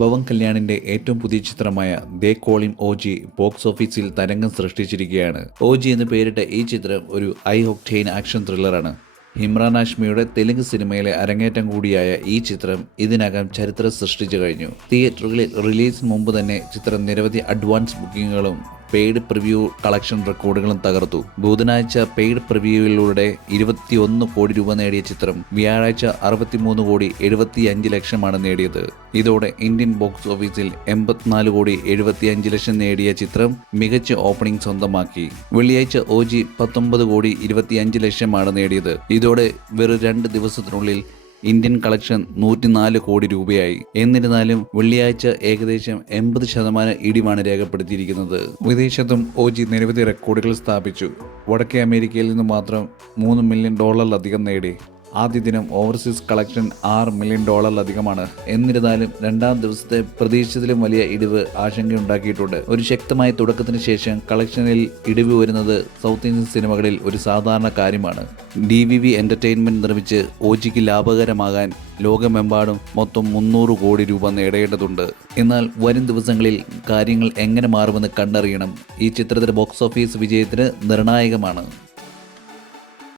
ഭവൻ കല്യാണിന്റെ ഏറ്റവും പുതിയ ചിത്രമായ they call him OG box ഓഫീസിൽ തരംഗം സൃഷ്ടിച്ചിരിക്കുകയാണ്. ഓജി എന്ന് പേരിട്ട ഈ ചിത്രം ഒരു ഹൈ ഒക്ടെയ്ൻ ആക്ഷൻ ത്രില്ലറാണ്. ഇമ്രാൻ ഹാഷ്മിയുടെ തെലുങ്ക് സിനിമയിലെ അരങ്ങേറ്റം കൂടിയായ ഈ ചിത്രം ഇതിനകം ചരിത്രം സൃഷ്ടിച്ചു കഴിഞ്ഞു. തിയേറ്ററുകളിൽ റിലീസിന് മുമ്പ് തന്നെ ചിത്രം നിരവധി അഡ്വാൻസ് ബുക്കിങ്ങുകളും പെയ്ഡ് പ്രിവ്യൂ കളക്ഷൻ റെക്കോർഡുകളും തകർത്തു. ബുധനാഴ്ച പെയ്ഡ് പ്രിവ്യൂവിലൂടെ 21 കോടി രൂപ നേടിയ ചിത്രം വ്യാഴാഴ്ച 63 കോടി 75 ലക്ഷമാണ് നേടിയത്. ഇതോടെ ഇന്ത്യൻ ബോക്സ് ഓഫീസിൽ 84 കോടി 75 ലക്ഷം നേടിയ ചിത്രം മികച്ച ഓപ്പണിംഗ് സ്വന്തമാക്കി. വെള്ളിയാഴ്ച ഓജി 19 കോടി 25 ലക്ഷമാണ് നേടിയത്. ഇതോടെ വെറും 2 ദിവസത്തിനുള്ളിൽ ഇന്ത്യൻ കളക്ഷൻ 104 കോടി രൂപയായി. എന്നിരുന്നാലും വെള്ളിയാഴ്ച ഏകദേശം 80% ഇടിവാണ് രേഖപ്പെടുത്തിയിരിക്കുന്നത്. വിദേശത്തും ഓജി നിരവധി റെക്കോർഡുകൾ സ്ഥാപിച്ചു. വടക്കേ അമേരിക്കയിൽ നിന്ന് മാത്രം $3 മില്യൺ നേടി. ആദ്യ ദിനം ഓവർസീസ് കളക്ഷൻ $6 മില്യൺ എന്നിരുന്നാലും രണ്ടാം ദിവസത്തെ പ്രതീക്ഷിച്ചതിലും വലിയ ഇടിവ് ആശങ്കയുണ്ടാക്കിയിട്ടുണ്ട്. ഒരു ശക്തമായ തുടക്കത്തിന് ശേഷം കളക്ഷനിൽ ഇടിവ് വരുന്നത് സൗത്ത് ഇന്ത്യൻ സിനിമകളിൽ ഒരു സാധാരണ കാര്യമാണ്. DVV എന്റർടൈൻമെന്റ് നിർമ്മിച്ച് ഓജിക്ക് ലാഭകരമാകാൻ ലോകമെമ്പാടും മൊത്തം 300 കോടി രൂപ നേടേണ്ടതുണ്ട്. എന്നാൽ വരും ദിവസങ്ങളിൽ കാര്യങ്ങൾ എങ്ങനെ മാറുമെന്ന് കണ്ടറിയണം. ഈ ചിത്രത്തിന്റെ ബോക്സ് ഓഫീസ് വിജയത്തിന് നിർണായകമാണ്.